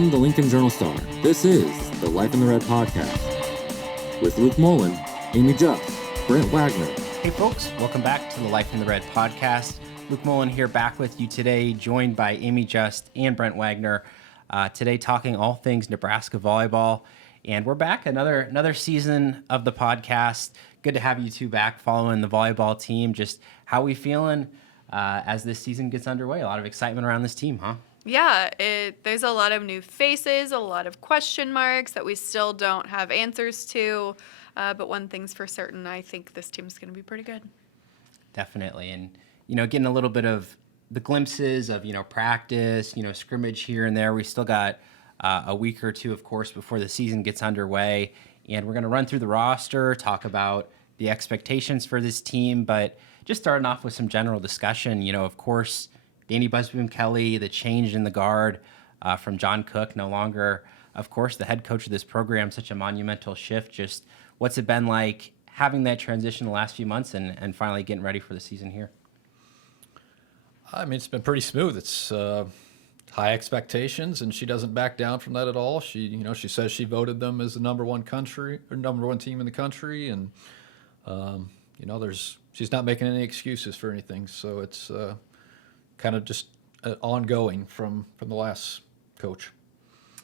From the Lincoln Journal-Star, this is the Life in the Red podcast with Luke Mullen, Amy Just, Brent Wagner. Hey folks, welcome back to the Life in the Red podcast. Luke Mullen here, back with you today, joined by Amy Just and Brent Wagner. Today talking all things Nebraska volleyball. And we're back, another season of the podcast. Good to have you two back following the volleyball team. Just how we feeling as this season gets underway? A lot of excitement around this team, huh? Yeah, there's a lot of new faces, a lot of question marks that we still don't have answers to. But one thing's for certain, I think this team's going to be pretty good. Definitely. And, getting a little bit of the glimpses of, practice, scrimmage here and there. We still got a week or two, of course, before the season gets underway. And we're going to run through the roster, talk about the expectations for this team. But just starting off with some general discussion, of course, Dani Busboom Kelly, the change in the guard from John Cook, no longer, of course, the head coach of this program, such a monumental shift. Just what's it been like having that transition the last few months and finally getting ready for the season here? I mean, it's been pretty smooth. It's high expectations, and she doesn't back down from that at all. She says she voted them as the number one team in the country, and she's not making any excuses for anything. So it's kind of just ongoing from the last coach.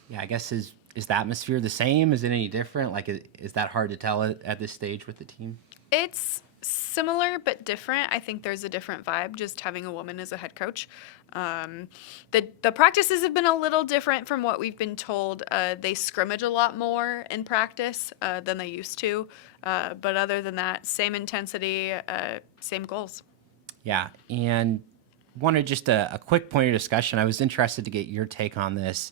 Yeah, I guess is the atmosphere the same? Is it any different? Like, is that hard to tell at this stage with the team? It's similar but different. I think there's a different vibe just having a woman as a head coach. The practices have been a little different from what we've been told. They scrimmage a lot more in practice than they used to. But other than that, same intensity, same goals. Yeah, and wanted just a quick point of discussion. I was interested to get your take on this.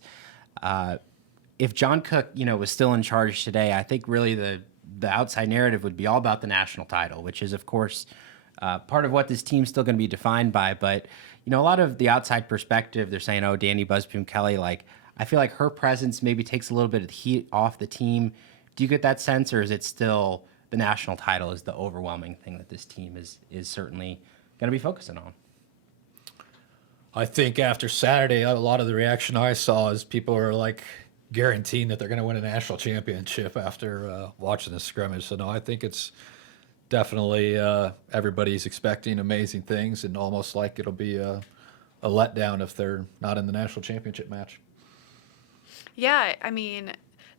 If John Cook, was still in charge today, I think really the outside narrative would be all about the national title, which is, of course, part of what this team's still going to be defined by. But, a lot of the outside perspective, they're saying, oh, Dani Busboom Kelly, I feel like her presence maybe takes a little bit of the heat off the team. Do you get that sense, or is it still the national title is the overwhelming thing that this team is certainly going to be focusing on? I think after Saturday, a lot of the reaction I saw is people are guaranteeing that they're going to win a national championship after watching the scrimmage. So no, I think it's definitely everybody's expecting amazing things, and almost like it'll be a letdown if they're not in the national championship match. Yeah, I mean,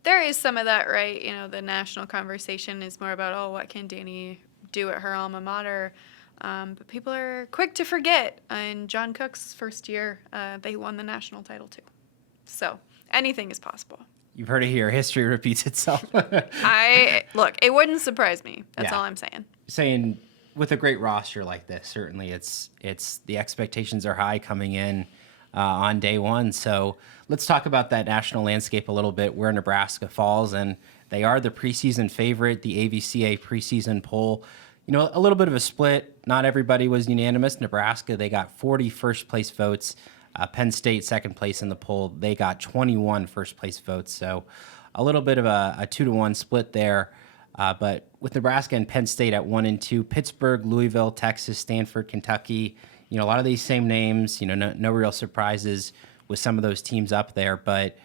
there is some of that, right? The national conversation is more about, what can Dani do at her alma mater? But people are quick to forget. In John Cook's first year, they won the national title too. So anything is possible. You've heard it here. History repeats itself. Look, it wouldn't surprise me. That's all I'm saying. Saying with a great roster like this, certainly it's the expectations are high coming in on day one. So let's talk about that national landscape a little bit, where Nebraska falls, and they are the preseason favorite, the AVCA preseason poll. A little bit of a split. Not everybody was unanimous. Nebraska, they got 40 first-place votes. Penn State, second place in the poll. They got 21 first-place votes. So a little bit of a 2-to-1 split there. But with Nebraska and Penn State at 1 and 2, Pittsburgh, Louisville, Texas, Stanford, Kentucky, a lot of these same names, no real surprises with some of those teams up there. But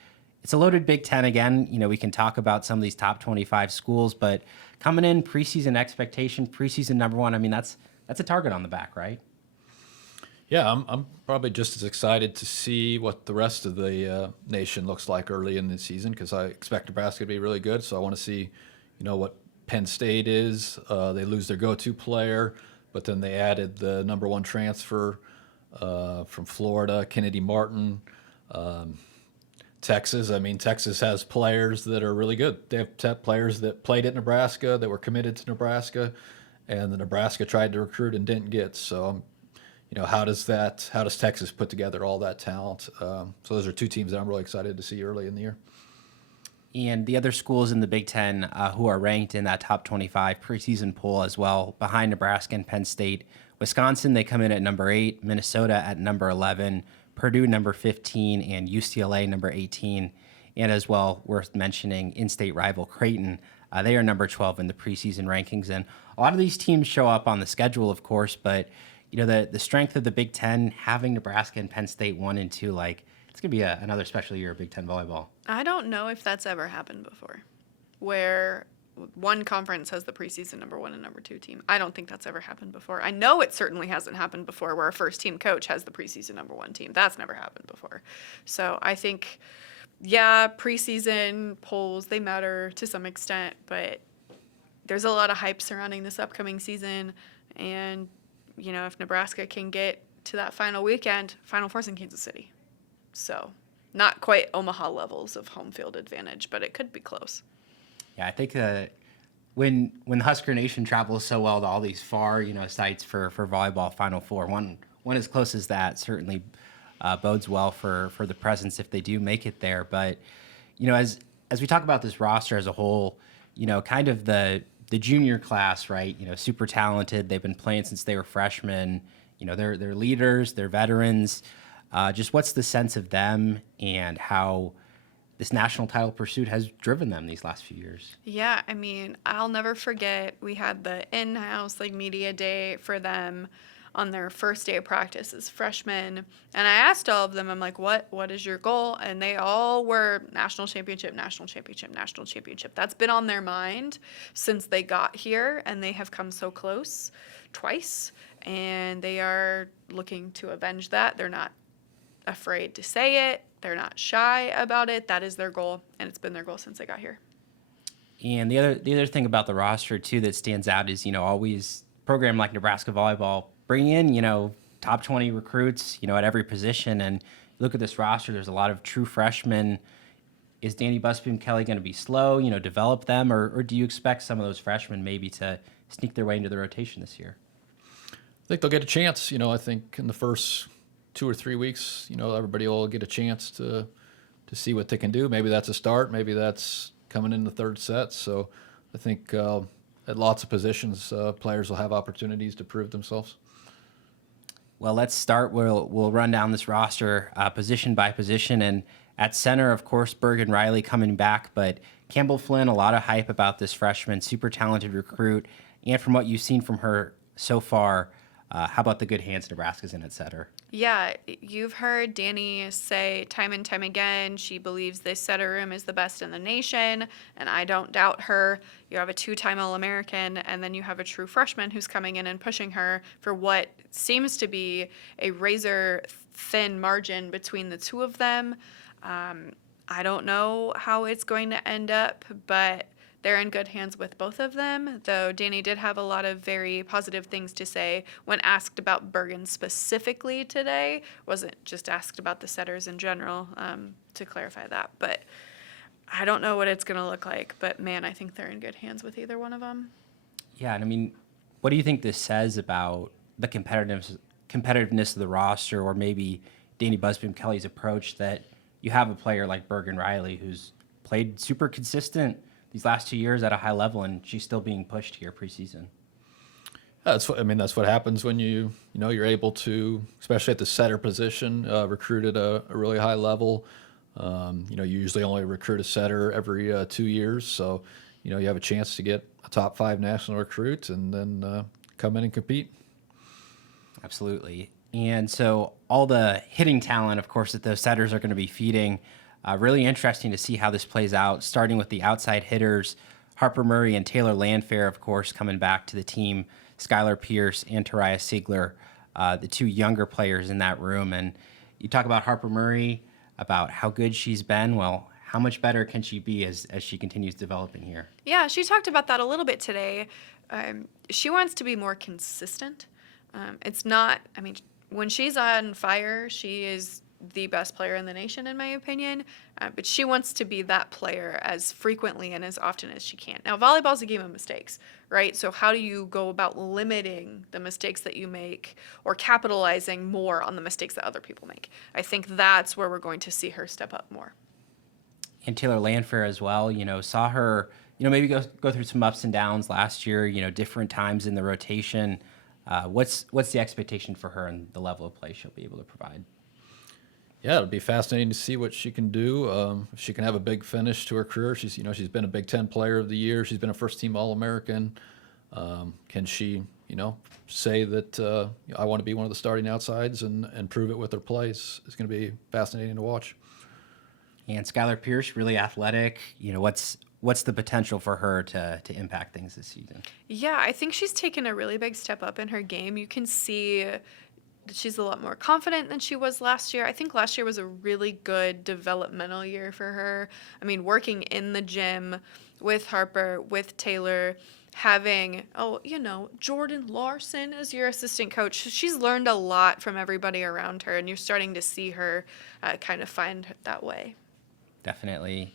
it's a loaded Big Ten again. We can talk about some of these top 25 schools, but coming in preseason expectation, preseason number one, I mean, that's a target on the back, right? Yeah, I'm probably just as excited to see what the rest of the nation looks like early in the season, because I expect Nebraska to be really good. So I want to see, what Penn State is. They lose their go-to player, but then they added the number one transfer from Florida, Kennedy Martin. Texas, Texas has players that are really good. They have players that played at Nebraska, that were committed to Nebraska, and the Nebraska tried to recruit and didn't get. So, how does Texas put together all that talent? So those are two teams that I'm really excited to see early in the year. And the other schools in the Big Ten who are ranked in that top 25 preseason poll as well, behind Nebraska and Penn State. Wisconsin, they come in at number 8, Minnesota at number 11, Purdue number 15, and UCLA number 18. And as well, worth mentioning, in-state rival Creighton. They are number 12 in the preseason rankings. And a lot of these teams show up on the schedule, of course, but the strength of the Big Ten, having Nebraska and Penn State 1 and 2, it's It's going to be another special year of Big Ten volleyball. I don't know if that's ever happened before, where one conference has the preseason number 1 and number 2 team. I don't think that's ever happened before. I know it certainly hasn't happened before where a first team coach has the preseason number 1 team. That's never happened before. So I think, yeah, preseason polls, they matter to some extent, but there's a lot of hype surrounding this upcoming season. And, you know, if Nebraska can get to that final weekend, Final Four's in Kansas City. So not quite Omaha levels of home field advantage, but it could be close. Yeah, I think when the Husker Nation travels so well to all these far, sites for volleyball Final Four, one as close as that certainly bodes well for the presence if they do make it there. But, as we talk about this roster as a whole, kind of the junior class, right? Super talented. They've been playing since they were freshmen. They're leaders, they're veterans. Just what's the sense of them and how this national title pursuit has driven them these last few years? Yeah, I mean, I'll never forget, we had the in-house media day for them on their first day of practice as freshmen. And I asked all of them, I'm like, what is your goal? And they all were national championship, national championship, national championship. That's been on their mind since they got here, and they have come so close twice. And they are looking to avenge that. They're not afraid to say it. They're not shy about it. That is their goal, and it's been their goal since they got here. And the other thing about the roster too that stands out is always program like Nebraska volleyball bring in top 20 recruits at every position. And look at this roster. There's a lot of true freshmen. Is Dani Busboom Kelly going to be slow? Develop them, or do you expect some of those freshmen maybe to sneak their way into the rotation this year? I think they'll get a chance. I think in the first 2 or 3 weeks, everybody will get a chance to see what they can do. Maybe that's a start. Maybe that's coming in the third set. So I think at lots of positions, players will have opportunities to prove themselves. Well, let's start. We'll run down this roster position by position. And at center, of course, Bergen Riley coming back. But Campbell Flynn, a lot of hype about this freshman, super talented recruit. And from what you've seen from her so far, how about the good hands Nebraska's in at setter? Yeah, you've heard Dani say time and time again she believes this setter room is the best in the nation, and I don't doubt her. You have a 2-time All-American, and then you have a true freshman who's coming in and pushing her for what seems to be a razor-thin margin between the two of them. I don't know how it's going to end up, but they're in good hands with both of them, though Dani did have a lot of very positive things to say when asked about Bergen specifically today. Wasn't just asked about the setters in general, to clarify that. But I don't know what it's going to look like, but man, I think they're in good hands with either one of them. Yeah, and I mean, what do you think this says about the competitiveness of the roster, or maybe Dani Busboom Kelly's approach, that you have a player like Bergen Riley who's played super consistent these last 2 years at a high level, and she's still being pushed here preseason? That's what happens when you're able to, especially at the setter position, recruit at a really high level. You usually only recruit a setter every 2 years, so you have a chance to get a top 5 national recruit and then come in and compete. Absolutely. And so all the hitting talent, of course, that those setters are going to be feeding. Really interesting to see how this plays out, starting with the outside hitters, Harper Murray and Taylor Landfair, of course, coming back to the team, Skylar Pierce and Tariah Sigler, the 2 younger players in that room. And you talk about Harper Murray, about how good she's been. Well, how much better can she be as she continues developing here? Yeah, she talked about that a little bit today. She wants to be more consistent. It's not, when she's on fire, she is the best player in the nation, in my opinion, but she wants to be that player as frequently and as often as she can. Now, volleyball's a game of mistakes, right? So how do you go about limiting the mistakes that you make or capitalizing more on the mistakes that other people make? I think that's where we're going to see her step up more. And Taylor Landfair as well, saw her, maybe go through some ups and downs last year, different times in the rotation. What's the expectation for her and the level of play she'll be able to provide? Yeah, it'll be fascinating to see what she can do. If she can have a big finish to her career. She's been a Big Ten Player of the Year. She's been a first-team All-American. Can she, say that I want to be one of the starting outsides and prove it with their plays. It's going to be fascinating to watch. And Skylar Pierce, really athletic. What's the potential for her to impact things this season? Yeah, I think she's taken a really big step up in her game. You can see that she's a lot more confident than she was last year. I think last year was a really good developmental year for her. I mean, working in the gym with Harper, with Taylor, having, Jordan Larson as your assistant coach. She's learned a lot from everybody around her, and you're starting to see her kind of find that way. Definitely.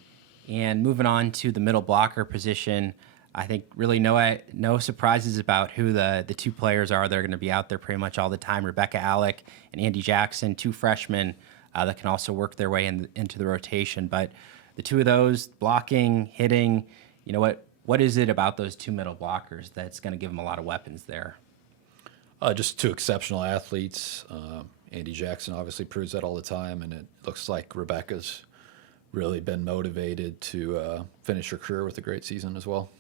And moving on to the middle blocker position, I think really no surprises about who the two players are. They're going to be out there pretty much all the time. Rebecca Alec and Andy Jackson, two freshmen that can also work their way into the rotation. But the two of those, blocking, hitting, what is it about those two middle blockers that's going to give them a lot of weapons there? Just two exceptional athletes. Andy Jackson obviously proves that all the time, and it looks like Rebecca's really been motivated to finish her career with a great season as well.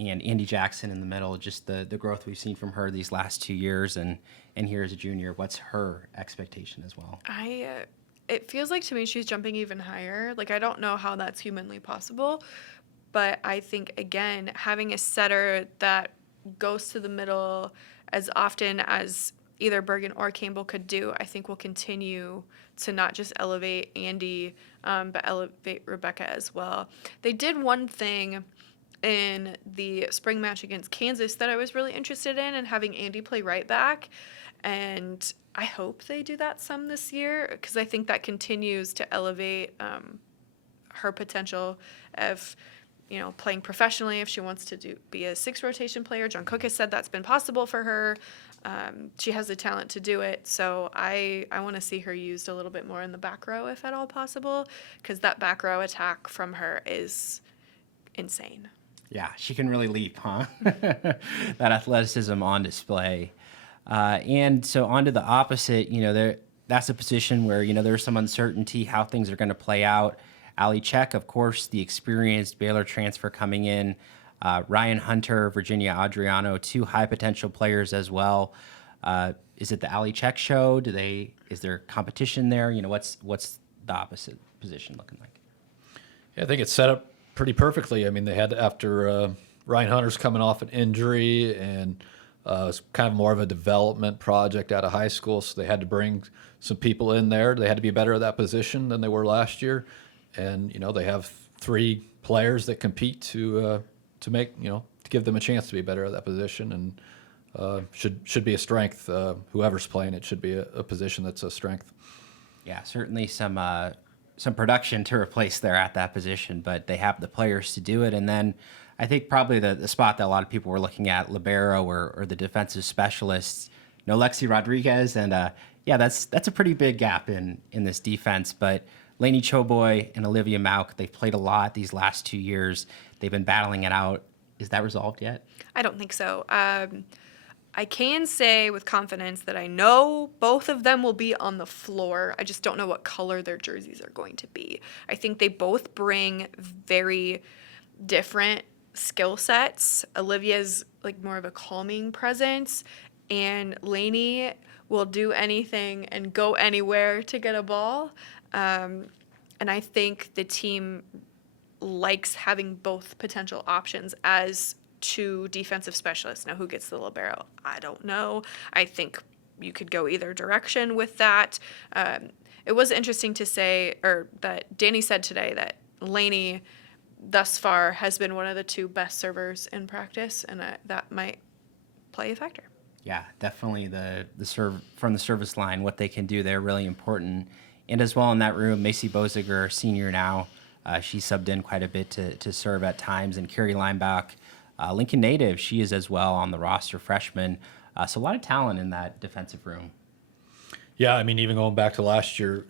And Andy Jackson in the middle, just the growth we've seen from her these last 2 years, and here as a junior, what's her expectation as well? It feels like to me she's jumping even higher. Like, I don't know how that's humanly possible, but I think, again, having a setter that goes to the middle as often as either Bergen or Campbell could do, I think will continue to not just elevate Andy, but elevate Rebecca as well. They did one thing in the spring match against Kansas that I was really interested in, and having Andy play right back. And I hope they do that some this year, because I think that continues to elevate her potential of, playing professionally if she wants to be a 6 rotation player. John Cook has said that's been possible for her. She has the talent to do it. So I want to see her used a little bit more in the back row if at all possible, because that back row attack from her is insane. Yeah, she can really leap, huh? That athleticism on display. And so on to the opposite, that's a position where, there's some uncertainty how things are going to play out. Ali Check, of course, the experienced Baylor transfer coming in. Ryan Hunter, Virginia Adriano, two high potential players as well. Is it the Ali Check show? Is there competition there? What's the opposite position looking like? Yeah, I think it's set up pretty perfectly. I mean, they had, after Ryan Hunter's coming off an injury, and it's kind of more of a development project out of high school, so they had to bring some people in there. They had to be better at that position than they were last year, and they have 3 players that compete to make to give them a chance to be better at that position, and should be a strength. Whoever's playing it should be a position that's a strength. Yeah, certainly some production to replace there at that position, but they have the players to do it. And then I think probably the spot that a lot of people were looking at, libero or the defensive specialists, Lexi Rodriguez, and that's a pretty big gap in this defense. But Lainey Choboy and Olivia Mauk, they've played a lot these last 2 years. They've been battling it out. Is that resolved yet? I don't think so. I can say with confidence that I know both of them will be on the floor. I just don't know what color their jerseys are going to be. I think they both bring very different skill sets. Olivia's like more of a calming presence, and Lainey will do anything and go anywhere to get a ball. And I think the team likes having both potential options as 2 defensive specialists. Now, who gets the libero? I don't know. I think you could go either direction with that. It was interesting to say, or that Dani said today, that Lainey thus far has been one of the 2 best servers in practice, and that might play a factor. Yeah, definitely the serve from the service line, what they can do, they're really important. And as well in that room, Macy Boziger, senior now, she subbed in quite a bit to serve at times, and Carrie Lineback, Lincoln native, she is as well on the roster, freshman. So a lot of talent in that defensive room. Yeah, I mean, even going back to last year,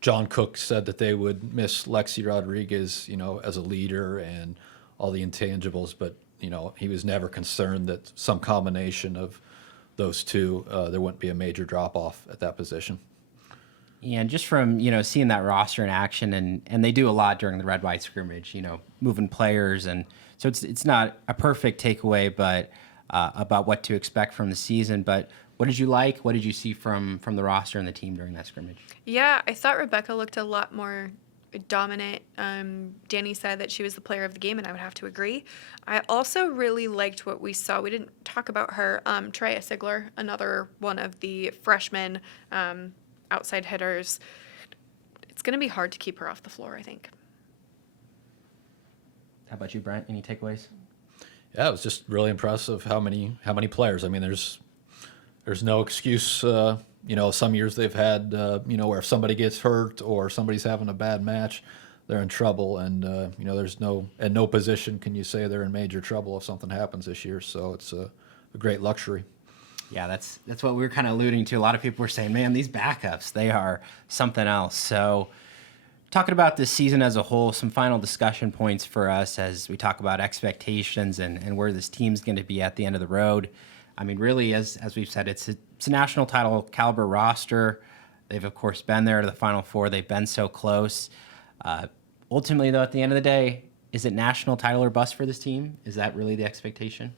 John Cook said that they would miss Lexi Rodriguez, as a leader and all the intangibles, but, he was never concerned that some combination of those 2, there wouldn't be a major drop-off at that position. And just from, seeing that roster in action, and they do a lot during the red-white scrimmage, moving players. And so it's not a perfect takeaway, but about what to expect from the season. But what did you like? What did you see from the roster and the team during that scrimmage? Yeah, I thought Rebecca looked a lot more dominant. Dani said that she was the player of the game, and I would have to agree. I also really liked what we saw. We didn't talk about her. Treya Sigler, another one of the freshmen outside hitters. It's going to be hard to keep her off the floor, I think. How about you, Brent? Any takeaways? Yeah, it was just really impressive how many players. I mean, there's no excuse. Some years they've had where if somebody gets hurt or somebody's having a bad match, they're in trouble. And there's no position can you say they're in major trouble if something happens this year. So it's a great luxury. Yeah, that's what we were kind of alluding to. A lot of people were saying, man, these backups, they are something else. So talking about this season as a whole, some final discussion points for us as we talk about expectations and where this team's going to be at the end of the road. I mean, really, as we've said, it's a national title caliber roster. They've, of course, been there to the Final Four. They've been so close. Ultimately, though, at the end of the day, is it national title or bust for this team? Is that really the expectation?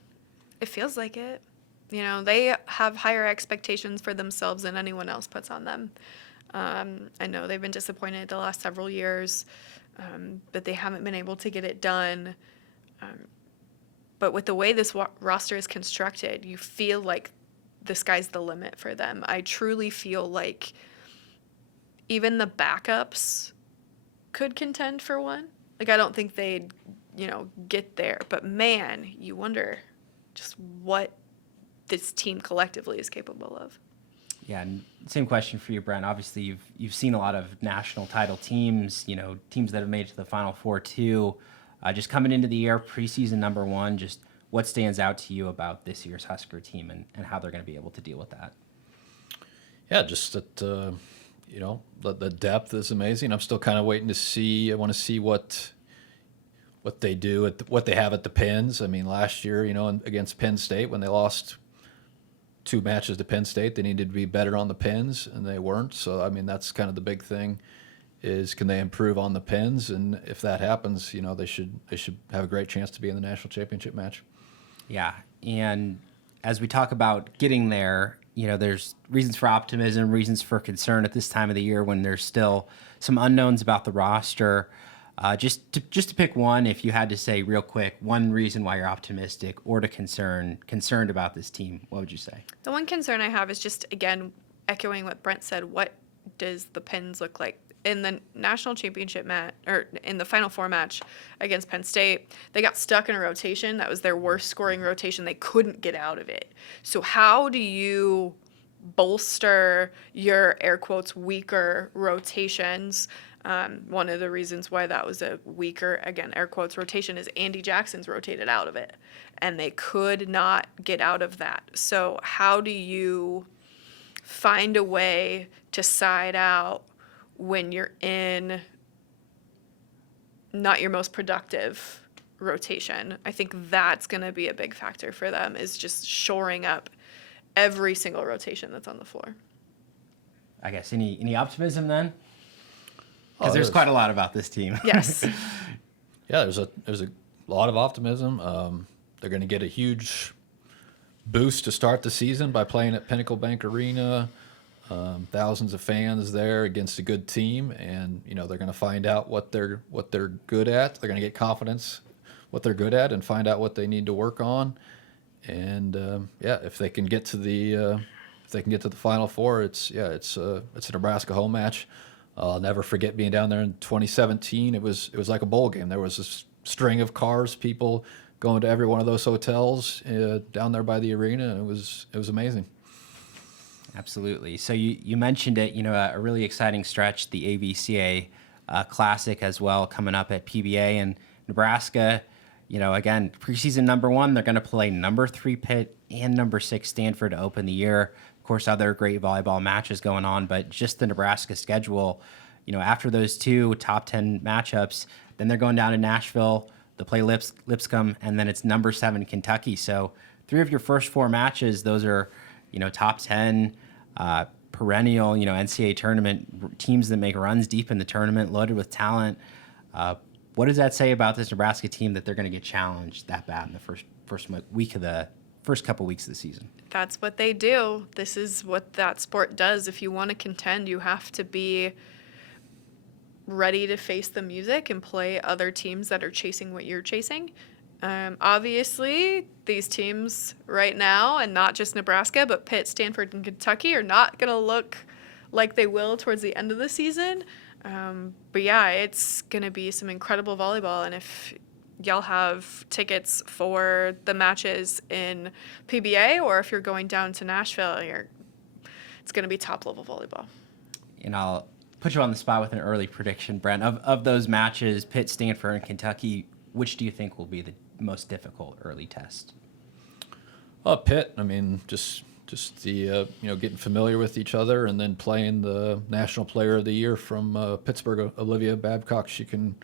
It feels like it. They have higher expectations for themselves than anyone else puts on them. I know they've been disappointed the last several years, but they haven't been able to get it done. But with the way this roster is constructed, you feel like the sky's the limit for them. I truly feel like even the backups could contend for one. Like, I don't think they'd, get there. But, man, you wonder just what this team collectively is capable of. Yeah, and same question for you, Brent. Obviously, you've seen a lot of national title teams, teams that have made it to the Final Four, too. Just coming into the year, preseason number one, just what stands out to you about this year's Husker team and how they're going to be able to deal with that? Yeah, just that, the depth is amazing. I'm still kind of waiting to see. I want to see what they do, what they have at the Pens. I mean, last year, against Penn State, when they lost 2 matches to Penn State, they needed to be better on the Pens, and they weren't. So, I mean, that's kind of the big thing. Is can they improve on the Pens, and if that happens, they should have a great chance to be in the national championship match. Yeah, and as we talk about getting there, there's reasons for optimism, reasons for concern at this time of the year when there's still some unknowns about the roster. Just to pick one, if you had to say real quick, one reason why you're optimistic or concerned about this team, what would you say? The one concern I have is just, again, echoing what Brent said, what does the Pens look like? In the national championship match, or in the Final Four match against Penn State, they got stuck in a rotation. That was their worst scoring rotation. They couldn't get out of it. So how do you bolster your, air quotes, weaker rotations? One of the reasons why that was a weaker, again, air quotes, rotation is Andy Jackson's rotated out of it. And they could not get out of that. So how do you find a way to side out when you're in not your most productive rotation? I think that's going to be a big factor for them, is just shoring up every single rotation that's on the floor. I guess any optimism then? Because there's quite a lot about this team. Yes. Yeah, there's a lot of optimism. They're going to get a huge boost to start the season by playing at Pinnacle Bank Arena. Thousands of fans there against a good team, and they're going to find out what they're good at. They're going to get confidence what they're good at and find out what they need to work on. And if they can get to the Final Four, it's a Nebraska home match. I'll never forget being down there in 2017. It was like a bowl game. There was a string of cars, people going to every one of those hotels down there by the arena, and it was amazing. Absolutely. So you mentioned it, a really exciting stretch, the AVCA Classic as well, coming up at PBA, and Nebraska, again, preseason number one, they're going to play number 3 Pitt and number 6 Stanford to open the year. Of course, other great volleyball matches going on, but just the Nebraska schedule, after those 2 top 10 matchups, then they're going down to Nashville, they'll play Lipscomb, and then it's number 7 Kentucky. So 3 of your first 4 matches, those are top 10, perennial, NCAA tournament teams that make runs deep in the tournament, loaded with talent. What does that say about this Nebraska team that they're going to get challenged that bad in the first week of the first couple weeks of the season. That's what they do. This is what that sport does. If you want to contend, you have to be ready to face the music and play other teams that are chasing what you're chasing. Obviously, these teams right now, and not just Nebraska, but Pitt, Stanford, and Kentucky, are not going to look like they will towards the end of the season. But yeah, it's going to be some incredible volleyball. And if y'all have tickets for the matches in PBA, or if you're going down to Nashville, it's going to be top-level volleyball. And I'll put you on the spot with an early prediction, Brent. Of those matches, Pitt, Stanford, and Kentucky, which do you think will be the most difficult early test? Pitt. I mean, just the getting familiar with each other, and then playing the National Player of the Year from Pittsburgh, Olivia Babcock. She can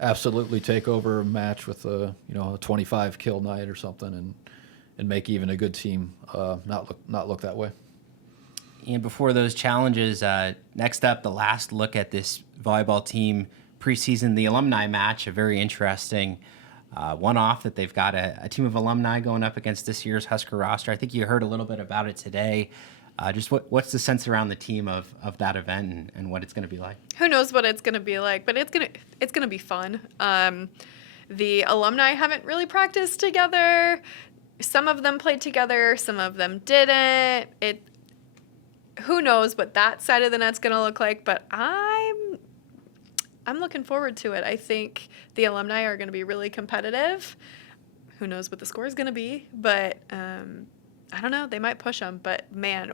absolutely take over a match with a 25 kill night or something, and make even a good team not look that way. And before those challenges, next up, the last look at this volleyball team preseason, the alumni match, a very interesting one-off that they've got a team of alumni going up against this year's Husker roster. I think you heard a little bit about it today. Just what's the sense around the team of that event and what it's going to be like? Who knows what it's going to be like, but it's gonna be fun. The alumni haven't really practiced together. Some of them played together, some of them didn't. Who knows what that side of the net's going to look like, but I'm looking forward to it. I think the alumni are going to be really competitive. Who knows what the score is going to be, but I don't know. They might push them, but man,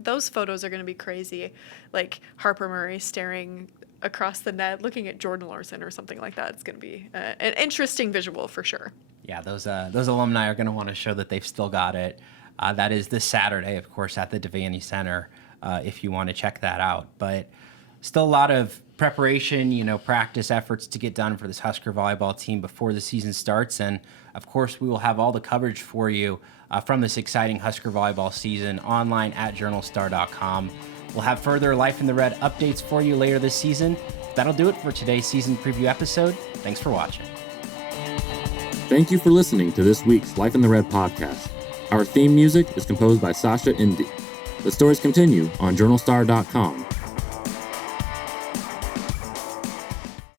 those photos are going to be crazy. Like Harper Murray staring across the net, looking at Jordan Larson or something like that. It's going to be an interesting visual for sure. Yeah, those alumni are going to want to show that they've still got it. That is this Saturday, of course, at the Devaney Center, if you want to check that out. But still a lot of preparation, practice efforts to get done for this Husker volleyball team before the season starts. And, of course, we will have all the coverage for you from this exciting Husker volleyball season online at journalstar.com. We'll have further Life in the Red updates for you later this season. That'll do it for today's season preview episode. Thanks for watching. Thank you for listening to this week's Life in the Red podcast. Our theme music is composed by Sasha Indy. The stories continue on journalstar.com